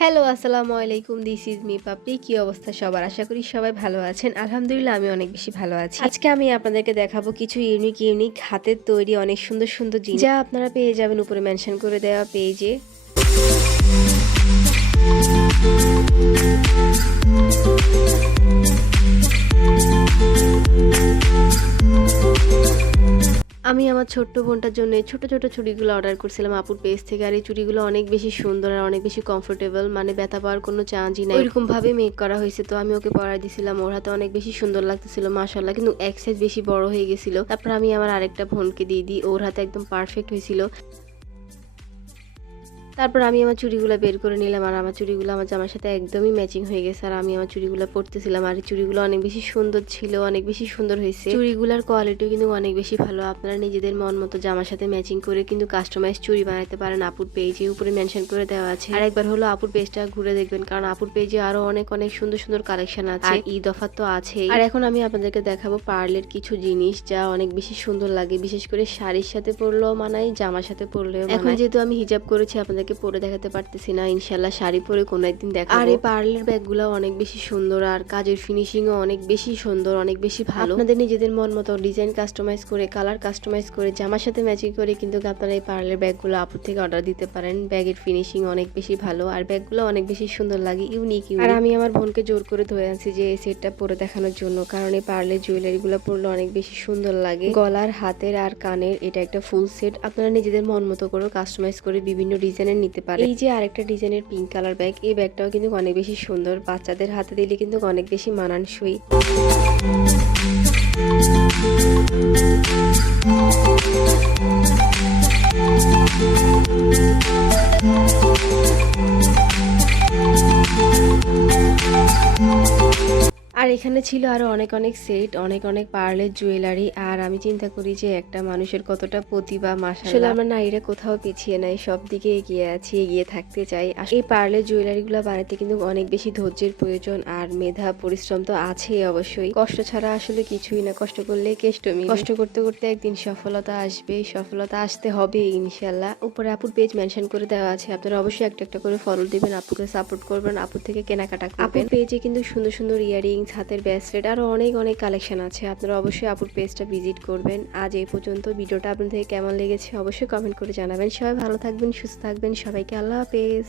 Hello, আসসালামু আলাইকুম। This is me পাপড়ি। কি অবস্থা সবার? আশা করি সবাই ভালো আছেন। আলহামদুলিল্লাহ আমি অনেক বেশি ভালো আছি। আজকে আমি আপনাদেরকে দেখাবো কিছু ইউনিক হাতের তৈরি অনেক সুন্দর জিনিস যা আপনারা পেয়ে যাবেন উপরে মেনশন করে দেওয়া পেজে। আমি আমার ছোট্ট বোনটার জন্য ছোট চুড়িগুলো অর্ডার করছিলাম আপুর পেজ থেকে। আর এই চুড়িগুলো অনেক বেশি সুন্দর আর অনেক বেশি কমফোর্টেবল, মানে ব্যথা পাওয়ার কোনো চান্সই নাই। ওইরকম ভাবে মেক করা হয়েছে, তো আমি ওকে পরাই দিছিলাম। ওর হাতে অনেক বেশি সুন্দর লাগতেছিল মাশাআল্লাহ, কিন্তু এক সাইজ বেশি বড় হয়ে গেছিল। তারপর আমি আমার আরেকটা বোনকে দিয়ে দিই, ওর হাতে একদম পারফেক্ট হয়েছিল। তারপর আমি আমার চুড়িগুলো বের করে নিলাম, আর আমার চুড়িগুলো আমার জামার সাথে একদমই ম্যাচিং হয়ে গেছে। আর আমি আমার চুড়িগুলো পরতেছিলাম, আর এই চুড়িগুলো অনেক বেশি সুন্দর ছিল, অনেক বেশি সুন্দর হয়েছে। চুড়িগুলোর কোয়ালিটিও কিন্তু অনেক বেশি ভালো। আপনারা নিজেদের মন মতো জামার সাথে ম্যাচিং করে কিন্তু কাস্টমাইজ চুড়ি বানাতে পারেন। আপুর পেজে উপরে মেনশন করে দেওয়া আছে। আর একবার হলো আপুর পেজটা ঘুরে দেখবেন, কারণ আপুর পেজে আরো অনেক সুন্দর কালেকশন আছে। আর ঈদ অফার তো আছেই। আর এখন আমি আপনাদেরকে দেখাবো পার্লের কিছু জিনিস যা অনেক বেশি সুন্দর লাগে, বিশেষ করে শাড়ির সাথে পরলেও মানায়, জামার সাথে পরলেও মানায়। এখন যেহেতু আমি হিজাব করেছি, আপনাদেরকে পরে দেখাতে পারতেছি না, ইনশাল্লাহ শাড়ি পরে কোনো একদিন দেখাবো। আর এই পার্লের ব্যাগগুলো অনেক বেশি সুন্দর, আর কাজের ফিনিশিংও অনেক বেশি সুন্দর, অনেক বেশি ভালো। আপনাদের নিজেদের মন মতো ডিজাইন কাস্টমাইজ করে, কালার কাস্টমাইজ করে, জামার সাথে ম্যাচিং করে কিন্তু আপনারা এই পার্লের ব্যাগগুলো আপুর থেকে অর্ডার দিতে পারেন। ব্যাগের ফিনিশিং অনেক বেশি ভালো, আর ব্যাগগুলো অনেক বেশি সুন্দর লাগে, ইউনিক। আর আমি আমার বোনকে জোর করে ধরে আনছি যে এই সেটটা পরে দেখানোর জন্য, কারণ এই পার্লের জুয়েলারিগুলো পরলে অনেক বেশি সুন্দর লাগে। গলার, হাতের আর কানের এটা একটা ফুল সেট। আপনারা নিজেদের মন মতো করে কাস্টমাইজ করে বিভিন্ন ডিজাইনের নিতে পারেন। এই যে আরেকটা ডিজাইনের পিঙ্ক কালার ব্যাগ, এই ব্যাগটাও কিন্তু অনেক বেশি সুন্দর, বাচ্চাদের হাতে দিলে কিন্তু অনেক বেশি মানানসই। আর এখানে ছিল আরো অনেক সেট, অনেক পার্লের জুয়েলারি। আর আমি চিন্তা করি যে একটা মানুষের কতটা প্রতিভা, মাশাআল্লাহ। আসলে আমরা নারীরা কোথাও পিছিয়ে নাই, সব দিকে এগিয়ে আছি, এগিয়ে থাকতে চাই। এই পার্লের জুয়েলারিগুলো বানাতে কিন্তু অনেক বেশি ধৈর্যের প্রয়োজন, আর মেধা পরিশ্রম তো আছেই অবশ্যই। কষ্ট ছাড়া আসলে কিছুই না, কষ্ট করলে কেষ্ট মিলে। কষ্ট করতে করতে একদিন সফলতা আসবে, সফলতা আসতে হবে ইনশাল্লাহ। উপরে আপুর পেজ মেনশন করে দেওয়া আছে, আপনারা অবশ্যই একটা করে ফলো দিবেন, আপুকে সাপোর্ট করবেন, আপুর থেকে কেনাকাটা করবেন। আপুর পেজে কিন্তু সুন্দর ইয়ারিং, হাতের ব্রেসলেট, আরো অনেক কালেকশন আছে। আপনারা অবশ্যই আপুর পেজটা ভিজিট করবেন। আজ এই পর্যন্ত। ভিডিওটা আপনাদের কেমন লেগেছে অবশ্যই কমেন্ট করে জানাবেন। সবাই ভালো থাকবেন, সুস্থ থাকবেন। সবাইকে আল্লাহ হাফেজ।